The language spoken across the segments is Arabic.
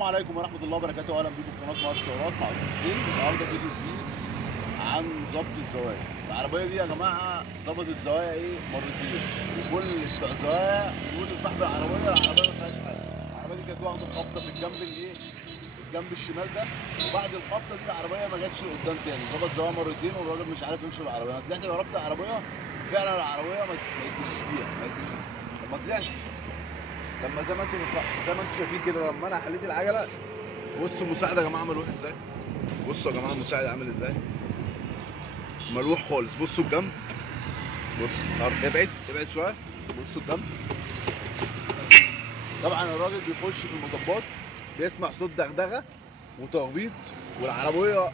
السلام عليكم ورحمة الله وبركاته، أهلا بيكم في قناة مهاب سيارات مع الحسين. النهارده فيديو جديد عن ظبط الزوايا. العربية دي يا جماعة ظبطت زوايا مرتين، وكل بتوع زوايا بيقولوا لصاحب العربية ما فيهاش حاجة. العربية دي كانت واخدة خبطة في الجنب الجنب الشمال ده، وبعد الخبطة دي العربية ما جاتش لقدام تاني، ظبط زوايا مرتين والراجل مش عارف يمشي بالعربية. أنا طلعت جربت العربية، فعلا العربية ما يتمشيش بيها، لما طلعت زي ما انتم شايفين كده، لما انا حليت العجله. بصوا المساعد يا جماعه ملوح ازاي، بصوا يا جماعه المساعد عامل ازاي، ملوح خالص. بصوا الجنب، بص ابعد شويه، بصوا الجنب. طبعا الراجل بيخش في المطبات بيسمع صوت دغدغه وتخبيط، والعربيه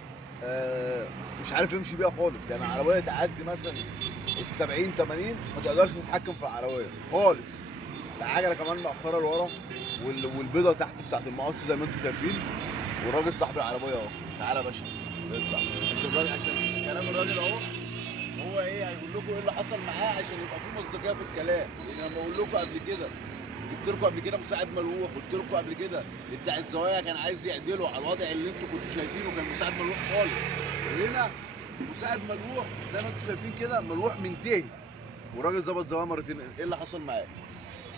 مش عارف يمشي بيها خالص. يعني العربيه تعدي مثلا ال 70 80 ما تقدرش تتحكم في العربيه خالص. العجله كمان مأخره لورا، والبيضه تحت بتاعت المقص زي ما انتم شايفين. والراجل صاحب العربيه اهو، تعالى يا باشا اطلع عشان كلام الراجل اهو. هو ايه هيقول لكم ايه اللي حصل معاه عشان يبقى في مصداقيه في الكلام. يعني لما اقول لكم قبل كده، جبت لكم قبل كده مساعد ملوح، قلت لكم قبل كده بتاع الزوايا كان عايز يعدله على الوضع اللي انتم كنتوا شايفينه، كان مساعد ملوح خالص. هنا مساعد ملوح زي ما انتم شايفين كده، ملوح منتهي، والراجل ظبط زوايا مرتين. ايه اللي حصل معاه؟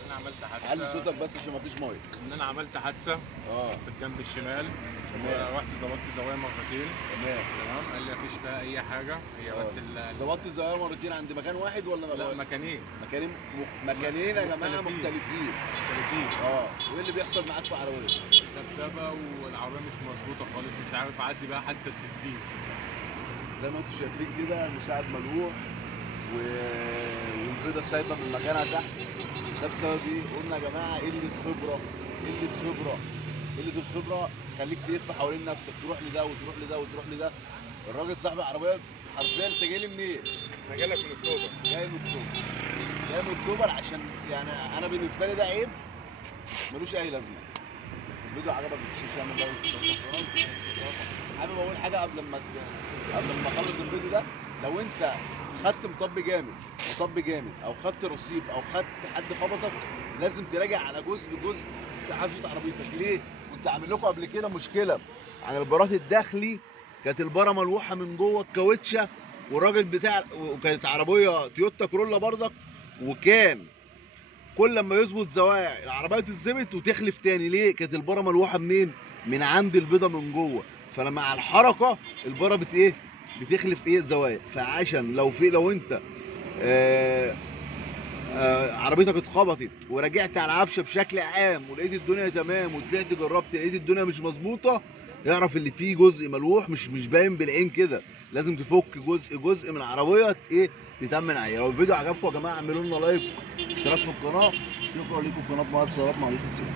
انا عملت حادثه. علي صوتك بس عشان مفيش مايك. ان انا عملت حادثه في الجنب الشمال، ورحت ظبطت زوايا مرتين. تمام. قال لي مفيش فيها اي حاجه، هي بس ظبطت الزوايا مرتين عند مكان واحد ولا لا مكانين يا جماعه مختلفين. وايه اللي بيحصل معاك في العربيه؟ دبدبه والعربيه مش مظبوطه خالص، مش عارف اعدي بقى حتى ال60. زي ما انتم شايفين كده المساعد ملوح والبيضه سايبه من مكانها تحت. ده بسبب ايه؟ قلنا يا جماعه قله خبره. قله الخبره خليك تلف حوالين نفسك، تروح لده وتروح لده وتروح لده. الراجل صاحب العربيه حرفيا انت جاي لي منين؟ انا جاي لك من اكتوبر. جاي من اكتوبر عشان يعني انا بالنسبه لي ده عيب ملوش اي لازمه. الفيديو عجبك اعمل لايك. حابب اقول حاجه قبل ما اخلص الفيديو ده. لو انت خدت مطب جامد او خدت رصيف او خدت حد خبطك، لازم تراجع على جزء في حافظه عربيتك. ليه؟ كنت عامل لكم قبل كده مشكله عن البارات الداخلي، كانت الباره ملوحه من جوه الكاوتشه، والراجل وكانت عربيه تويوتا كورولا بردك، وكان كل لما يظبط زوايا العربيه تتظبط وتخلف تاني. ليه؟ كانت الباره ملوحه منين؟ من عند البيضه من جوه، فلما على الحركه الباره بتخلف زوايا. فعشان لو انت عربيتك اتخبطت ورجعت على العفشه بشكل عام ولقيت الدنيا تمام، وطلعت جربت لقيت الدنيا مش مظبوطه، اعرف اللي فيه جزء ملوح مش باين بالعين كده. لازم تفك جزء من العربيه تتمن عليه. لو الفيديو عجبكم يا جماعه اعملوا لنا لايك واشتراك في القناه. شكرا لكم في قناه مهاب سيارات مع الحسين.